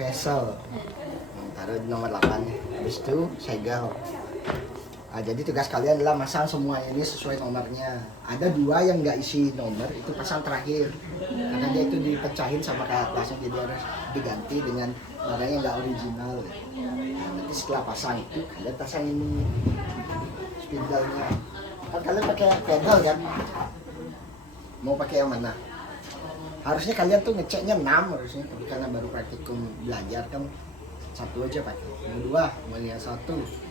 vessel. Taruh di nomor 8. Habis itu segel. Nah, jadi tugas kalian adalah masang semua ini sesuai nomornya. Ada 2 yang nggak isi nomor, itu pasang terakhir. Karena dia itu dipecahin sama kayak kelasnya, jadi harus diganti dengan warnanya nggak original. Nah, nanti setelah pasang itu kalian pasang ini spindle-nya. Kan kalian pakai pedal kan? Mau pakai yang mana? Harusnya kalian tuh ngeceknya 6 harusnya, tapi karena baru praktikum belajar kan 1 aja pakai. Mau 2, mau yang 1,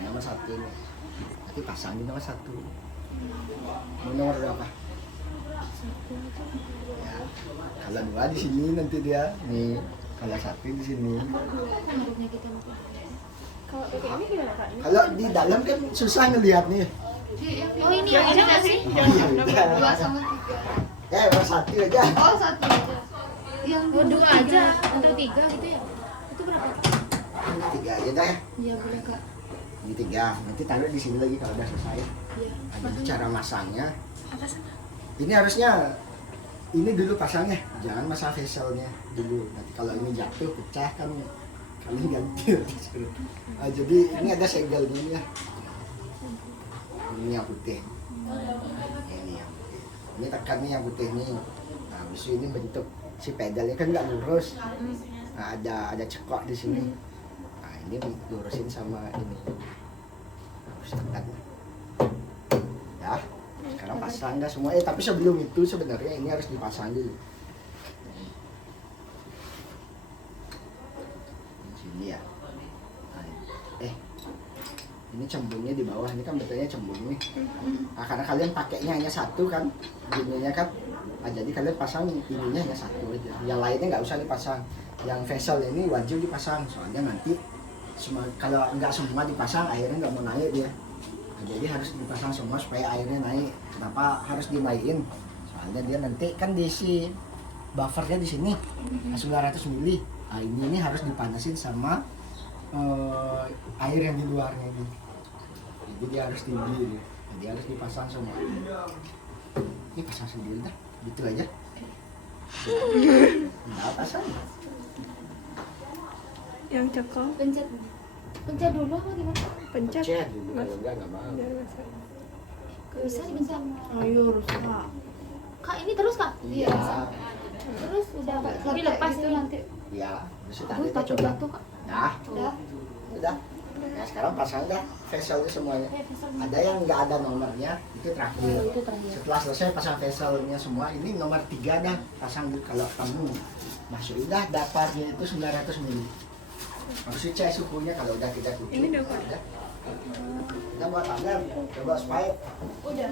nomor 1. Nanti pasang di nomor 1. Mau nomor berapa? 1 aja. Ya, kalau 2 di sini nanti dia nih, kalau 1 di sini. Kalau pakai ini gimana Kak? Kalau di dalam kan susah ngelihat nih. Oh ini yang ada nggak sih? Iya. 2 sama 3. Ya, nomor 1 aja. Oh, 1 aja. Yang 2 aja atau 3 gitu ya? Itu berapa? Ini 3 aja dah ya. Iya, boleh Kak. Ini 3. Nanti taruh di sini lagi kalau udah selesai. Iya. Ada cara masangnya. Atas sana. Ini harusnya ini dulu pasangnya, jangan masang vesselnya dulu. Nanti kalau ini jatuh pecah kan kalian ganti. Nah, jadi ini ada segel gini ya. Ini yang putih. Ini yang putih. Ini tekan nih yang putih nih. Nah, habis itu ini bentuk si pedalnya kan nggak lurus. Nah, ada cekok di sini. Nah, ini lurusin sama ini. Harus tekan. Ya. Sekarang pasang dah semua. Tapi sebelum itu sebenarnya ini harus dipasang dulu. Sini ya. Ini cembungnya di bawah. Ini kan betulnya cembung nih. Nah, karena kalian pakainya hanya 1 kan, ininya kan. Nah, jadi kalian pasang ininya hanya 1 aja. Yang lainnya nggak usah dipasang. Yang vessel ini wajib dipasang. Soalnya nanti kalau nggak semua dipasang airnya nggak mau naik dia. Nah, jadi harus dipasang semua supaya airnya naik. Kenapa harus dinaikin? Soalnya dia nanti kan diisi buffernya di sini 900 ml. Nah, ini harus dipanasin sama air yang di luarnya ini. Jadi dia harus tinggi. Jadi harus dipasang semua. Ini pasang sendiri dah. Gitu aja. Nah, pasang. Yang cekal. Pencet. Pencet dulu apa gimana? Pencet. Cek dulu kalau enggak mau. Biar bisa. Bisa dipencet. Ayo rusak. Kak, ini terus Kak? Iya. Terus udah Tapi lepas itu itu nanti. Iya. Terus Aduh, tadi kita takut coba. jatuh Kak. Nah, Udah. udah. Nah, sekarang pasang dah vesselnya semuanya. Ada yang nggak ada nomornya, itu terakhir. Oh, itu terakhir. Setelah selesai pasang vesselnya semua, ini nomor 3 dah pasang kalau kamu masuk udah dapatnya itu 900 ml. Harus dicek suhunya kalau udah kita tutup. Ini dapat. Udah. Kita buat agar coba supaya Udah.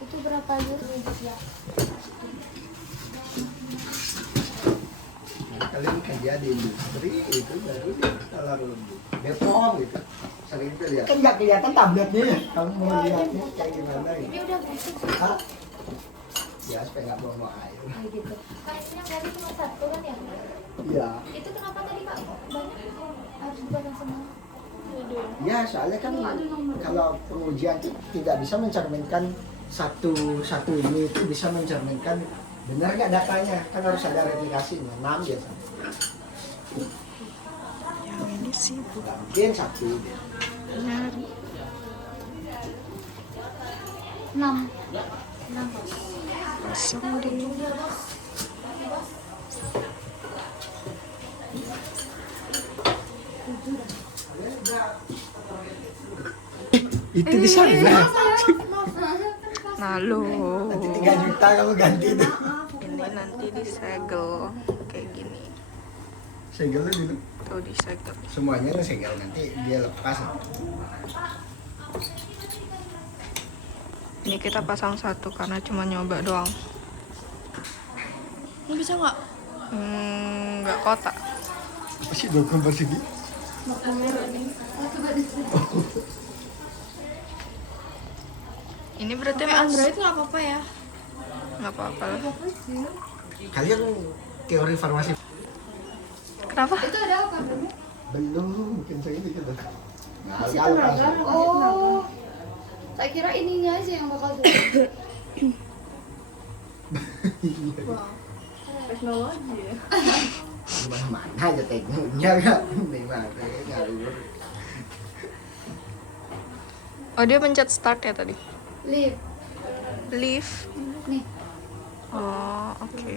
Itu berapa aja ya? kalian kerja di industri itu baru kalau Bepom gitu sering lihat kan nggak kelihatan tabletnya ya kamu mau lihatnya kayak gimana Ini gitu. udah busuk. Ah, ya supaya nggak buang air. Kayak gitu. Kak, ini yang tadi cuma 1 kan ya? Iya. Itu kenapa tadi Kak banyak? Harus dipasang semua. Ya soalnya kan kalau pengujian itu tidak bisa mencerminkan satu ini itu bisa mencerminkan benar nggak datanya, kan harus ada replikasinya 6 biasa. Yang ini sih Nggak mungkin 1 dia. nyari. 6. Pasang dulu. Itu di sana. Lalu Nanti 3 juta kamu ganti deh. ini nanti disegel kayak gini. Segelnya dulu. Tuh disegel. Semuanya lu segel nanti dia lepas. Ini kita pasang 1 karena cuma nyoba doang. Ini bisa nggak? Nggak kotak. Masih 2 gambar segi. Ini berarti Pakai mas? Android nggak apa-apa ya? Nggak apa-apa lah. Kalian teori farmasi Kenapa? Itu ada apa kabelnya? belum mungkin saya gitu. Nah, Masih kalau tenaga. langsung. Oh. Saya kira ininya aja yang bakal turun. Wow. Keren. teknologi ya. Mana aja tekniknya kan, gimana ngawur. Oh dia pencet start ya tadi. Live. Leave. Nih. Oh oke.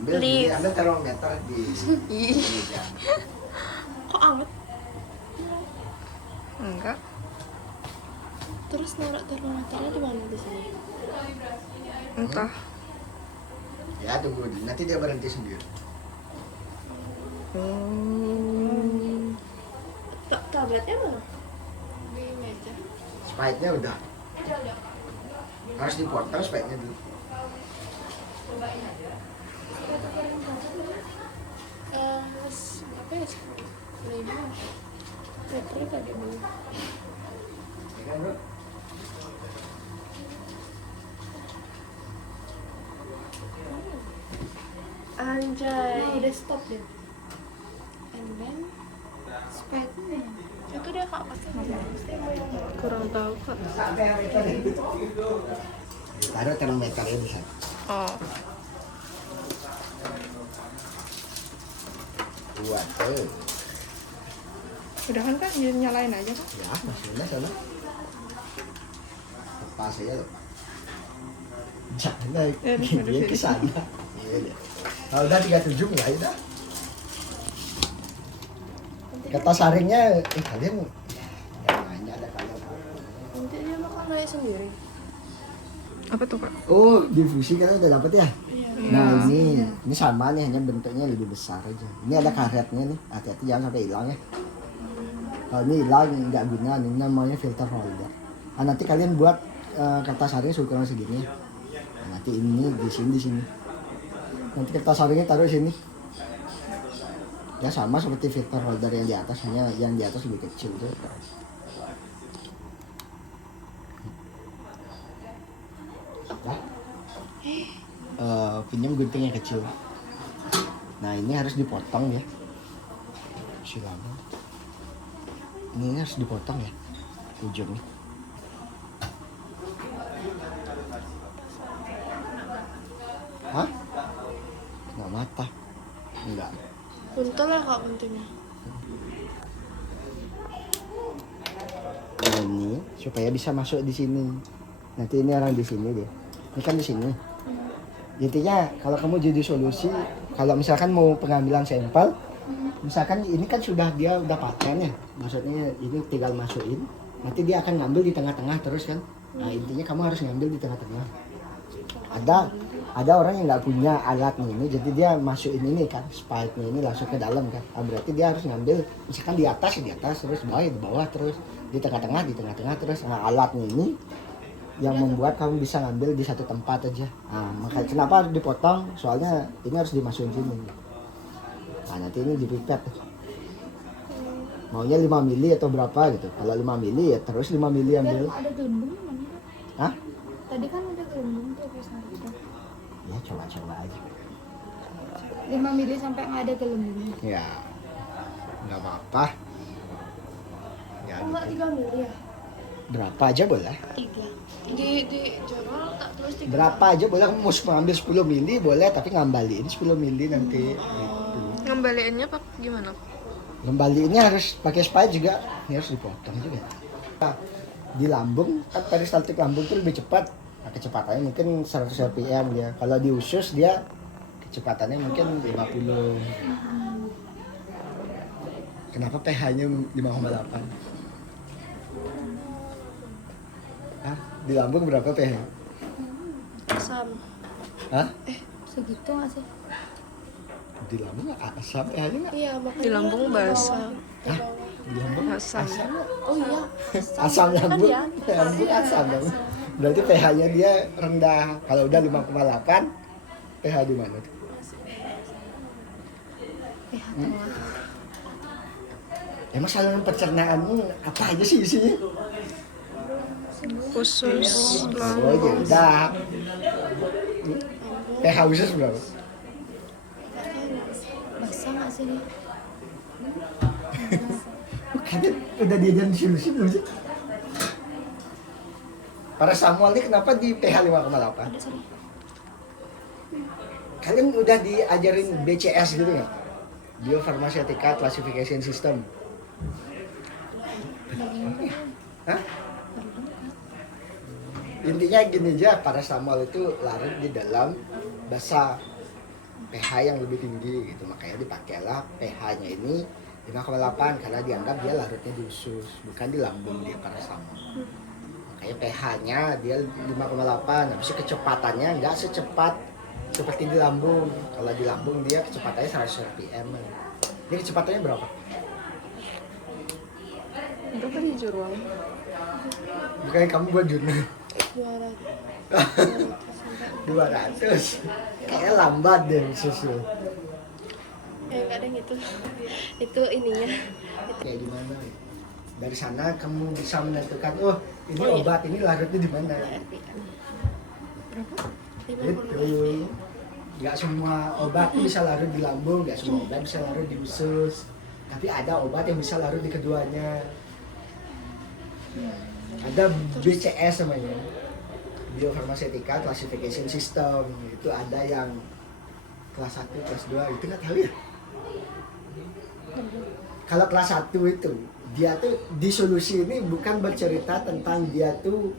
Ambil Leave. ini, Anda termometer di Ih, meja. kok anget? Enggak. Terus naruh termometernya di mana di sini? Entah. Ya tunggu, nanti dia berhenti sendiri. Tabletnya mana? Di meja. Spike-nya udah. Harus dipotong spike-nya dulu. Apa ya? 5. Meternya tadi dulu. Ya kan, Bro? Anjay, udah stop deh. And then Spike-nya. itu dia kak pasti Kurang tahu kak. Taruh termometernya di sana. Oh. Buat tuh. Udah kan kak, nyalain aja kak. Ya, masuknya sana. Lepas aja loh. Jangan dia ke sana. Iya deh. Kalau udah 37 ya udah. Kata saringnya, kalian yang nanya ada kalian. nanti dia bakal naik sendiri. Apa tuh kak? Oh, difusi kan udah dapet ya? Iya. Nah ini sama nih, hanya bentuknya lebih besar aja. Ini ada karetnya nih, hati-hati jangan sampai hilang ya. Kalau ini hilang nggak guna, ini namanya filter holder. Nah, nanti kalian buat kertas saring ukuran segini. Nah, nanti ini di sini. Nanti kertas saringnya taruh sini. Ya sama seperti filter holder yang di atas, hanya yang di atas lebih kecil tuh. Pinjam gunting yang kecil. Nah ini harus dipotong ya. Silakan. Ini harus dipotong ya ujungnya. Hah? Nggak mata? Enggak. Buntel ya kak guntingnya. Nah, ini supaya bisa masuk di sini. Nanti ini orang di sini deh. Ini kan di sini. Intinya kalau kamu jadi solusi, kalau misalkan mau pengambilan sampel, misalkan ini kan dia udah paten ya, maksudnya ini tinggal masukin, nanti dia akan ngambil di tengah-tengah terus kan. Nah intinya kamu harus ngambil di tengah-tengah. Ada orang yang nggak punya alatnya ini, jadi dia masukin ini kan, spike-nya ini langsung ke dalam kan. Nah, berarti dia harus ngambil, misalkan di atas terus di bawah terus di tengah-tengah terus. Nah alatnya ini yang membuat kamu bisa ngambil di satu tempat aja. Nah, makanya kenapa harus dipotong? Soalnya ini harus dimasukin sini. Nah, nanti ini dipipet. Maunya 5 mili atau berapa gitu. Kalau 5 mili ya terus 5 mili ambil. Dan ada gelembung mana? Hah? Tadi kan ada gelembung tuh pas harusnya. Ya coba-coba aja. 5 mili sampai nggak ada gelembung. Ya. Nggak apa-apa. Ya, Enggak gitu. 3 mili ya? Berapa aja boleh? 3. Di jurnal tak tulis 3. Berapa aja boleh. Kamu mau mengambil 10 mili boleh, tapi ngembaliin 10 mili nanti. Gitu. Ngembaliinnya pak gimana? Ngembaliinnya harus pakai spike juga, ini harus dipotong juga. Nah, di lambung kan peristaltik lambung itu lebih cepat. Nah, kecepatannya mungkin 100 rpm dia. Kalau di usus dia kecepatannya mungkin 50. Kenapa pH-nya 5,8? Hah? Di lambung berapa pH? Asam. Hah? Segitu nggak sih? Di lambung asam pH-nya nggak? Iya, makanya Di lambung di basah. bawah. Di Hah? bawah. Di lambung Asam. Oh iya. Asam lambung, Kan ya? lambung asam dong. Berarti pH-nya dia rendah. Kalau udah 5,8, pH di mana tuh? pH tengah. Emang saluran pencernaan apa aja sih isinya? Usus, Oh lambung. ya udah. pH usus berapa? Basah nggak sih nih? Kalian udah diajarin solusi belum sih? Para Samuel ini kenapa di pH 5,8? Ada sana. Kalian udah diajarin BCS gitu nggak? Biopharmaceutical Classification System. Hah? Intinya gini aja, para Samuel itu larut di dalam basa pH yang lebih tinggi gitu. Makanya dipakailah pH-nya ini 5,8 karena dianggap dia larutnya di usus, bukan di lambung dia para Samuel. Makanya pH-nya dia 5,8. Habis itu kecepatannya nggak secepat seperti di lambung. Kalau di lambung dia kecepatannya 100 rpm. Ini kecepatannya berapa? Berapa di Juruang? Bukannya kamu buat jurnal 200 200. Kayaknya lambat deh susu. enggak ada yang itu ininya Kayak gimana? Dari sana kamu bisa menentukan, oh ini Oh, iya. obat ini larutnya di mana? RPM berapa? Itu nggak semua obat bisa larut di lambung, nggak semua obat bisa larut di usus. Tapi ada obat yang bisa larut di keduanya. Ada BCS namanya, Biopharmaceutical Classification System. Itu ada yang kelas 1, kelas 2, itu nggak tahu ya. Kalau kelas 1 itu, dia tuh di solusi ini bukan bercerita tentang dia tuh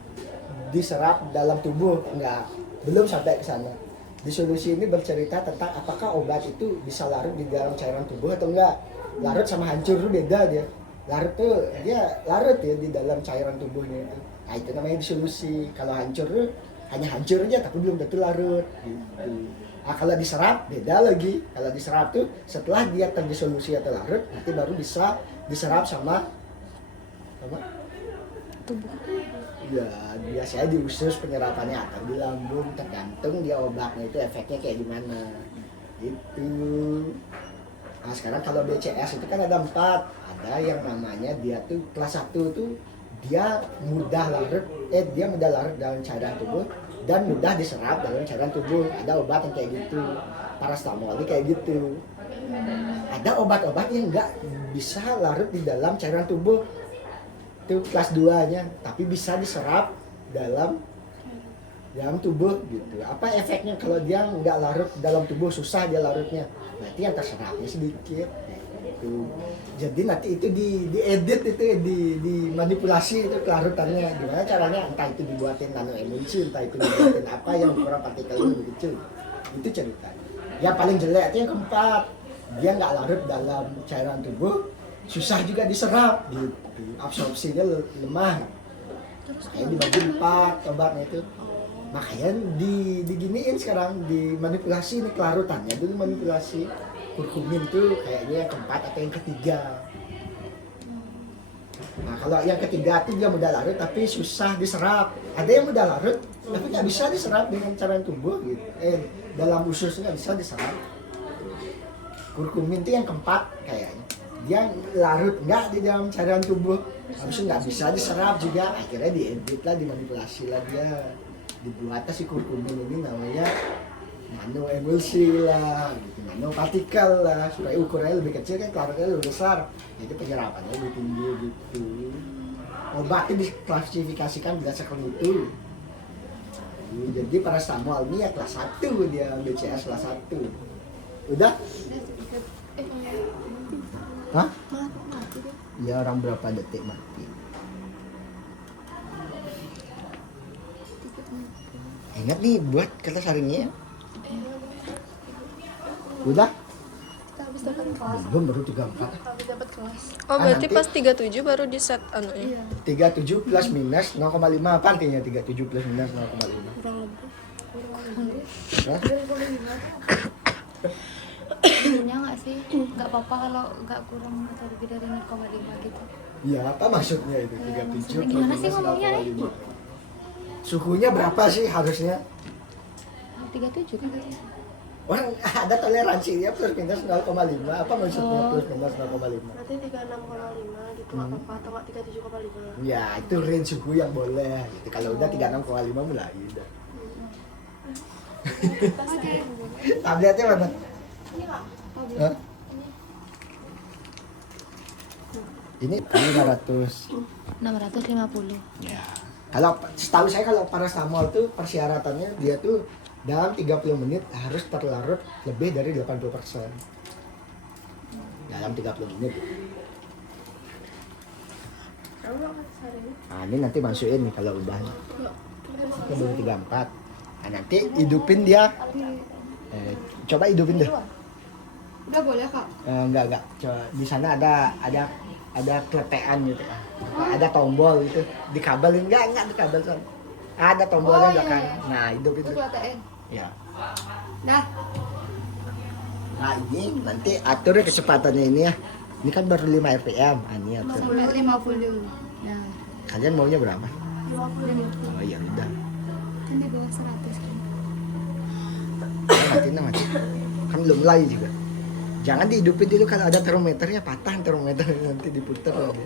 diserap dalam tubuh, enggak, belum sampai ke sana. Di solusi ini bercerita tentang apakah obat itu bisa larut di dalam cairan tubuh atau enggak. Larut sama hancur itu beda dia. Larut tuh dia larut ya di dalam cairan tubuhnya itu. Nah itu namanya disolusi. Kalau hancur tuh hanya hancur aja tapi belum tentu larut gitu. Nah kalau diserap beda lagi. Kalau diserap tuh setelah dia terdisolusi atau larut nanti baru bisa diserap sama Tubuh. ya biasanya di usus penyerapannya atau di lambung, tergantung dia obatnya itu efeknya kayak gimana itu. Nah sekarang kalau BCS itu kan ada 4. Ada yang namanya dia tuh kelas 1 tuh dia mudah larut dalam cairan tubuh dan mudah diserap dalam cairan tubuh. Ada obat yang kayak gitu, paracetamol ini kayak gitu. Ada obat-obat yang nggak bisa larut di dalam cairan tubuh, itu kelas 2-nya, tapi bisa diserap dalam tubuh gitu. Apa efeknya kalau dia nggak larut dalam tubuh, susah dia larutnya? Berarti yang terserapnya sedikit gitu. Jadi nanti itu diedit itu dimanipulasi itu kelarutannya. Gimana caranya? Entah itu dibuatin nanoemulsi, entah itu dibuatin apa yang ukuran partikelnya lebih kecil. Itu cerita. Yang paling jelek itu yang keempat. Dia nggak larut dalam cairan tubuh, susah juga diserap gitu. Absorpsinya lemah. Makanya dibagi 4 obatnya itu. Makanya diginiin sekarang, dimanipulasi ini kelarutannya. Dulu manipulasi kurkumin tuh kayaknya yang keempat atau yang ketiga. Nah kalau yang ketiga tuh dia mudah larut tapi susah diserap. Ada yang mudah larut tapi nggak bisa diserap dengan cairan tubuh gitu. Dalam usus nggak bisa diserap. Kurkumin tuh yang keempat kayaknya. Dia larut nggak di dalam cairan tubuh, habis itu nggak bisa diserap juga. Akhirnya diedit lah, dimanipulasi lah dia. Dibuat si kurkumin ini namanya nanoemulsi lah, gitu, nanopartikel lah, supaya ukurannya lebih kecil kan kelarutnya lebih besar, jadi penyerapannya lebih tinggi gitu. Obatnya diklasifikasikan berdasarkan itu. Jadi paracetamol ini ya kelas 1 dia, BCS kelas 1. Udah? Hah? Ya orang berapa detik mati? Ingat nih buat kertas harinya ya. Udah? kita habis dapat kelas Belum, baru 34. habis dapat kelas Oh, berarti nanti- pas 37 baru di set anunya. 37 plus minus 0,5 apa artinya 37 plus minus 0,5? kurang lebih Hah? Punya nggak sih? Nggak apa-apa kalau nggak kurang atau lebih dari 0,5 gitu. Ya apa maksudnya itu 37 plus Gimana sih minus ngomongnya, 0,5? Suhunya berapa sih harusnya? 37 kan tadi. Orang ada toleransinya plus minus 0,5. Apa maksudnya plus minus 0,5? berarti 36,5 gitu nggak apa-apa atau nggak 37,5 Ya itu range suhu yang boleh gitu. Kalau udah 36,5 mulai udah. Tabletnya mana? Hah? Ini 500. 650. Ya. Kalau setahu saya kalau paracetamol tuh persyaratannya dia tuh dalam 30 menit harus terlarut lebih dari 80%. Dalam 30 menit. Nah, ini nanti masukin nih kalau udah. Ini baru 34. Nah, nanti hidupin dia. Coba hidupin deh. Udah boleh kak? Enggak. Coba, di sana ada kletean gitu. Ada tombol gitu. Dikabelin enggak dikabel son. Ada tombolnya belakang. Nah, hidupin Itu tuh. KTN. Ya. Nah, Nah, ini nanti atur ya kecepatannya ini ya. Ini kan baru 5 rpm. Ah, ini atur. sampai 50. Nah, Kalian maunya berapa? 50. Oh ya udah. Kan di bawah 100 kan. Mati. Kan belum mulai juga. Jangan dihidupin dulu kalau ada termometernya, patah termometer nanti diputer lagi.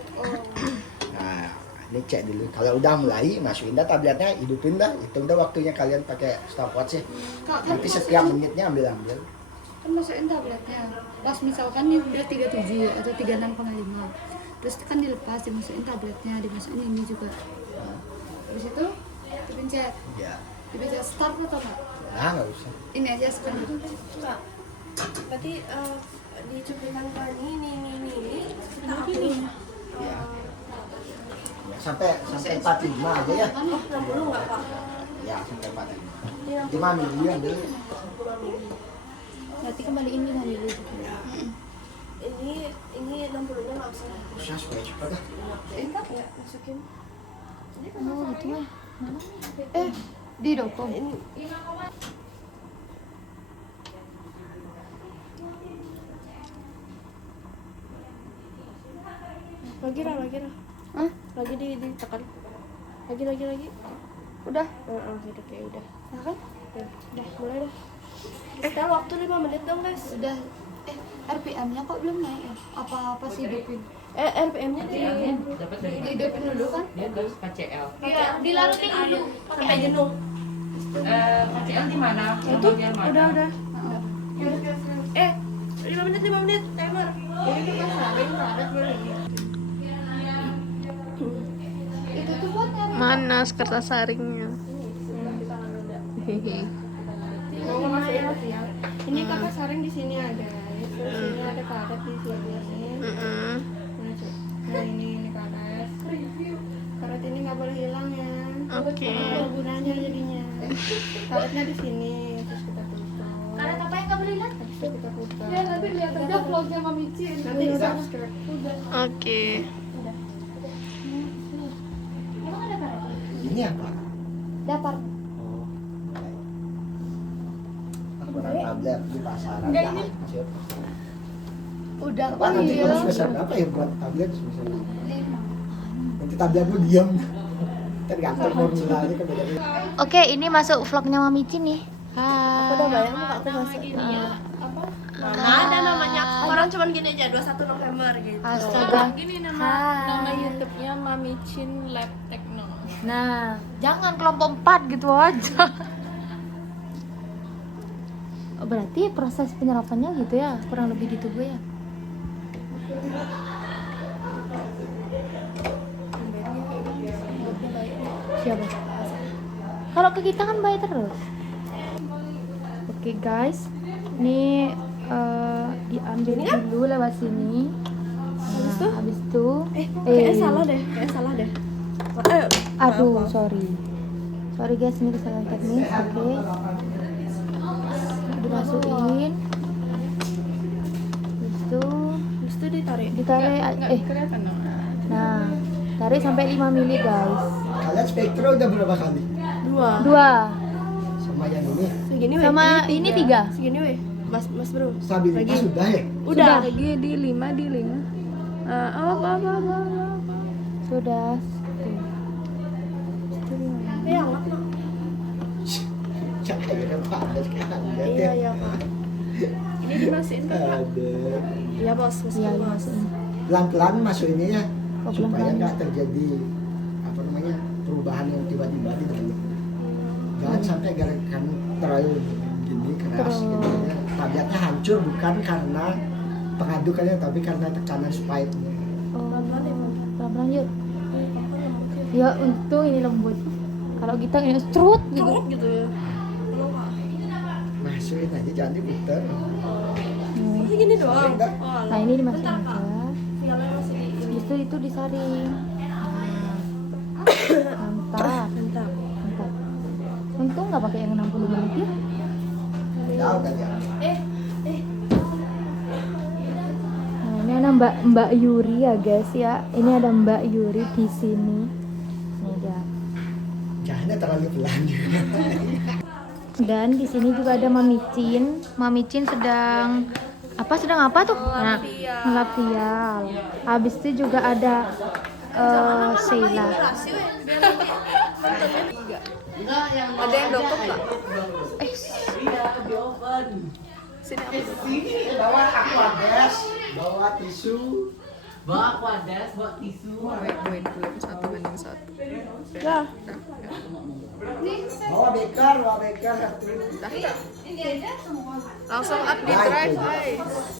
Nah, ini cek dulu. Kalau udah mulai, masukin dah tabletnya, hidupin dah. Hitung dah waktunya kalian pakai stopwatch ya. Kak, kan Nanti setiap menitnya ambil. kan masukin tabletnya. Pas misalkan ini udah 37 atau 36,5. Terus kan dilepas, dimasukin tabletnya, dimasukin ini juga. Habis itu dipencet. Ya. Dipencet start atau enggak? Nah, nggak usah. Ini aja sekarang. Enggak. Berarti dicuplikan ke ini. Kita apa Ya. nih? Ya, sampai 45 aja ya. Oh, 60 enggak, Pak? Ya, sampai 45. 5 mili ambil. Berarti kembaliin nih kali dulu. Ini 60-nya enggak usah. Usah supaya cepat dah. Enggak ya, masukin. Oh, gitu ya. Di Dokom. Lagi Ra. Hah? Lagi ditekan. Lagi. Udah. Gitu kayak udah. Nah, kan? Ya, udah mulai dah. Setel waktu 5 menit dong, guys. Udah. RPM-nya kok belum naik ya? Apa sih hidupin? RPM-nya Hidupin dulu kan? Dia terus KCL. Iya, dilarutin dulu. sampai jenuh. KCL di mana? Itu udah. 5 menit timer. Itu tuh buat nyari. Mana kertas saringnya? Hehe. Ini kakak saring di sini ada. Terus sini ada karet di sini. Mm-mm. Nah ini karet. Karet ini nggak boleh hilang ya. Oke. Apa gunanya jadinya? Karetnya di sini. Terus kita tutup. Karet apa yang nggak boleh lihat? Habis itu kita putar. Ya nanti lihat aja vlognya Mami Cin. Nanti subscribe. Oke. Emang ada karet? Ini apa? Dapar. Akuran tablet di pasaran. Enggak ini. Udah. Apa nanti kalau sebesar berapa ya buat tablet sebesar? 5. Nanti tabletmu diam. Tergantung formulanya kan beda. Oke, ini masuk vlognya Mami Cin nih. Aku udah bayar muka aku masuk. Ada namanya. Orang cuman gini aja 21 November gitu. Astaga. Gini Hai. nama YouTube-nya Mami Chin Lab Techno. Nah, jangan kelompok 4 gitu aja. Oh, berarti proses penyerapannya gitu ya, kurang lebih di tubuh ya. Siapa? Kalau ke kita kan baik terus. Oke guys, ini diambil dulu lewat sini. Nah, habis itu, Kayaknya salah deh. aduh, sorry guys, ini kesalahan teknis. Oke, dimasukin. Habis itu ditarik. Kelihatan dong. nah, tarik sampai 5 mili guys. Kalian spektro udah berapa kali? 2 Sama yang ini? Segini weh. sama ini 3. Segini weh. Mas Bro. Stabilitas sudah ya? Udah. Lagi di 5 apa. Sudah. Hangat loh. Cahaya panas kan? Iya Pak. Ini dimasukin ke Pak. Ada. Iya bos, Iya, masukin bos. dimasukin. Pelan-pelan masukinnya ya. Oh, Supaya pelan-pelan. nggak terjadi apa namanya perubahan yang tiba-tiba di dalam. Jangan sampai gerakan terlalu gini keras Terus. gitu ya. Tabletnya hancur bukan karena pengadukannya tapi karena tekanan spike-nya. Oh, Pelan-pelan ya, Pak. pelan-pelan yuk. Ini Papa nggak mungkin. Ya untung ini lembut. Kalau kita ini strut gitu. Cerut gitu ya. Masukin aja jangan diputer. Nih. Masih gini doang. Enggak. Oh, Nah ini dimasukin aja. Vialnya masih di Habis itu disaring. Mantap. mantap. Mantap. Untung nggak pakai yang 60 menit ya. Jauh kan ya. Nah, ini ada Mbak Yuri ya guys ya. Ini ada Mbak Yuri di sini. Nih dia. Jangan terlalu pelan juga. Dan di sini juga ada Mami Cin. Mami Cin sedang apa tuh? Nah, ngelap vial. Habis itu juga ada Sheila. Ada yang dokter nggak? Sini bawa aquadesk, bawa tisu. Wait, belum 1:1. Dah. Bawa beker satu. Langsung up di drive, guys.